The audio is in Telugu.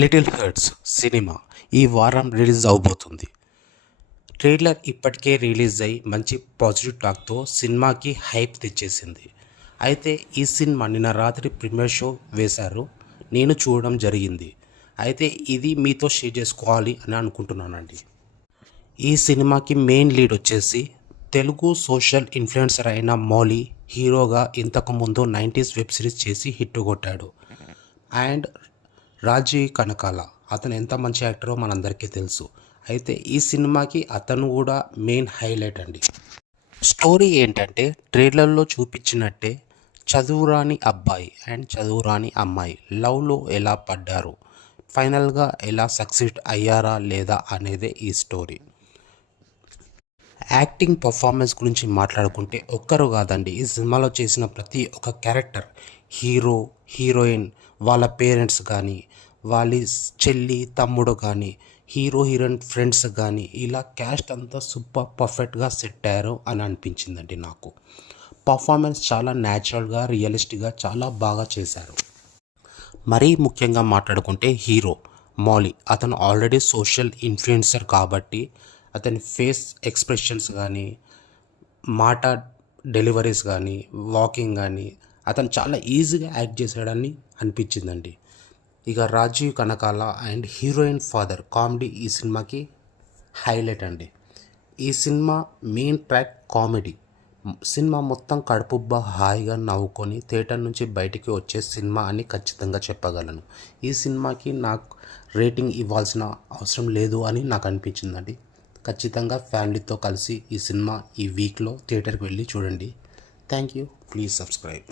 లిటిల్ హర్ట్స్ సినిమా ఈ వారం రిలీజ్ అవబోతుంది. ట్రైలర్ ఇప్పటికే రిలీజ్ అయ్యి మంచి పాజిటివ్ టాక్తో సినిమాకి హైప్ తెచ్చేసింది. అయితే ఈ సినిమా నిన్న రాత్రి ప్రీమియర్ షో వేశారు. నేను చూడడం జరిగింది. అయితే ఇది మీతో షేర్ చేసుకోవాలి అని అనుకుంటున్నానండి. ఈ సినిమాకి మెయిన్ లీడ్ వచ్చేసి తెలుగు సోషల్ ఇన్ఫ్లుయెన్సర్ అయిన మౌలి హీరోగా ఇంతకుముందు 90s వెబ్ సిరీస్ చేసి హిట్ కొట్టాడు. అండ్ రాజీవ్ కనకాల అతను ఎంత మంచి యాక్టరో మనందరికీ తెలుసు. అయితే ఈ సినిమాకి అతను కూడా మెయిన్ హైలైట్ అండి. స్టోరీ ఏంటంటే ట్రైలర్లో చూపించినట్టే చదువురాని అబ్బాయి అండ్ చదువురాని అమ్మాయి లవ్లో ఎలా పడ్డారు, ఫైనల్గా ఎలా సక్సెస్ అయ్యారా లేదా అనేదే ఈ స్టోరీ. యాక్టింగ్ పర్ఫార్మెన్స్ గురించి మాట్లాడుకుంటే ఒక్కరు కాదండి, ఈ సినిమాలో చేసిన ప్రతి ఒక్క క్యారెక్టర్, హీరో హీరోయిన్ వాళ్ళ పేరెంట్స్ కానీ, వాళ్ళ చెల్లి తమ్ముడు కానీ, హీరో హీరోయిన్ ఫ్రెండ్స్ కానీ, ఇలా క్యాస్ట్ అంతా సూపర్ పర్ఫెక్ట్గా సెట్ అయ్యారు అని అనిపించిందండి నాకు. పర్ఫార్మెన్స్ చాలా న్యాచురల్గా రియలిస్టిక్గా చాలా బాగా చేశారు. మరీ ముఖ్యంగా మాట్లాడుకుంటే హీరో మౌలి, అతను ఆల్రెడీ సోషల్ ఇన్ఫ్లుయెన్సర్ కాబట్టి అతని ఫేస్ ఎక్స్ప్రెషన్స్ కానీ, మాట డెలివరీస్ కానీ, వాకింగ్ కానీ అతను చాలా ఈజీగా యాక్ట్ చేశాడని అనిపించిందండి. ఇక Rajeev Kanakala and heroine father comedy ఈ సినిమాకి హైలైట్ అండి. ఈ cinema main track comedy. Cinema మొత్తం కడుపుబ్బా హాయిగా నవ్వుకొని థియేటర్ నుంచి బయటికి వచ్చే సినిమా అని ఖచ్చితంగా చెప్పగలను. ఈ సినిమాకి నాకు రేటింగ్ ఇవ్వాల్సిన అవసరం లేదు అని నాకు అనిపించిందండి. ఖచ్చితంగా ఫ్యామిలీతో కలిసి ఈ సినిమా ఈ వీక్లో థియేటర్కి వెళ్ళి చూడండి. Thank you. Please subscribe.